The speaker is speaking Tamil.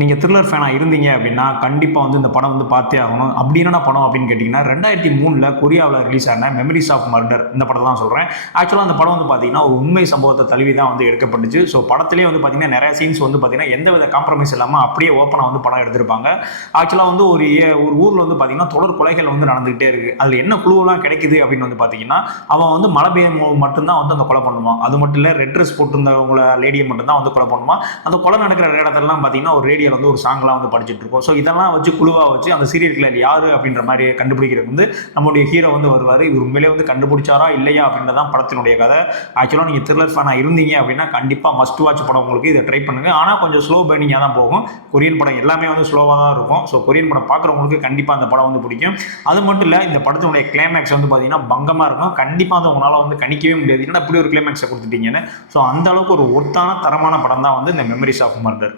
நீங்கள் த்ரில்லர் ஃபேனாக இருந்தீங்க அப்படின்னா கண்டிப்பாக வந்து இந்த படம் வந்து பார்த்தே ஆகணும். அப்படி என்னென்ன படம் அப்படின்னு கேட்டிங்கன்னா 2003 கொரியாவில் ரிலீஸ் ஆன மெமரிஸ் ஆஃப் மர்டர் இந்த படத்தை தான் சொல்கிறேன். ஆக்சுவலாக அந்த படம் வந்து பார்த்தீங்கன்னா ஒரு உண்மை சம்பவத்தை தழுவி தான் வந்து எடுக்கப்பட்டுச்சு. ஸோ படத்திலே வந்து பார்த்தீங்கன்னா நிறைய சீன்ஸ் வந்து பார்த்தீங்கன்னா எந்தவித காம்ப்ரமைஸ் இல்லாமல் அப்படியே ஓப்பனாக வந்து படம் எடுத்திருப்பாங்க. ஆக்சுவலாக வந்து ஒரு ஊரில் வந்து பார்த்தீங்கன்னா தொடர் கொலைகள் வந்து நடந்துகிட்டே இருக்குது. அதில் என்ன குழுவெல்லாம் கிடைக்குது அப்படின்னு வந்து பார்த்தீங்கன்னா அவன் வந்து மழை பெய்யும் போது மட்டும்தான் வந்து அந்த கொலை பண்ணுவான். அது மட்டும் இல்லை ரெட் ட்ரெஸ் போட்டிருந்தவங்கள லேடியை மட்டும்தான் வந்து கொலை பண்ணுவான். அந்த கொலை நடக்கிற இடத்துலலாம் பார்த்தீங்கன்னா ஒரு ரேடியோ வந்து ஒரு சாங்லாம் வந்து படிச்சுட்டு இருக்கோம். ஸோ இதெல்லாம் வச்சு குழுவாக வச்சு அந்த சீரியல் கில்லர் யாரு அப்படின்ற மாதிரி கண்டுபிடிக்கிறது வந்து நம்மளுடைய ஹீரோ வந்து வருவார். இவர் உண்மையிலே வந்து கண்டுபிடிச்சாரா இல்லையா அப்படின்றதான் படத்தினுடைய கதை. ஆக்சுவலாக நீங்கள் த்ரில்லர் ஃபேனாக இருந்தீங்க அப்படின்னா கண்டிப்பாக மஸ்ட் வாட்ச் படம் உங்களுக்கு இதை ட்ரை பண்ணுங்க. ஆனால் கொஞ்சம் ஸ்லோ பர்னிங்காக தான் போகும். கொரியன் படம் எல்லாமே வந்து ஸ்லோவாக தான் இருக்கும். ஸோ கொரியன் படம் பார்க்குறவங்களுக்கு கண்டிப்பாக அந்த படம் வந்து பிடிக்கும். அது மட்டும் இல்லை இந்த படத்தினுடைய கிளைமேக்ஸ் வந்து பார்த்தீங்கன்னா பங்கமாக இருக்கும். கண்டிப்பாக வந்து உங்களால் வந்து கணிக்கவே முடியாது. ஏன்னா அப்படி ஒரு கிளைமேக்ஸை கொடுத்துட்டீங்கன்னு. ஸோ அந்த அளவுக்கு ஒரு ஒர்த்தான தரமான படம் தான் வந்து இந்த மெமரிஸ் ஆஃப் மர்டர்.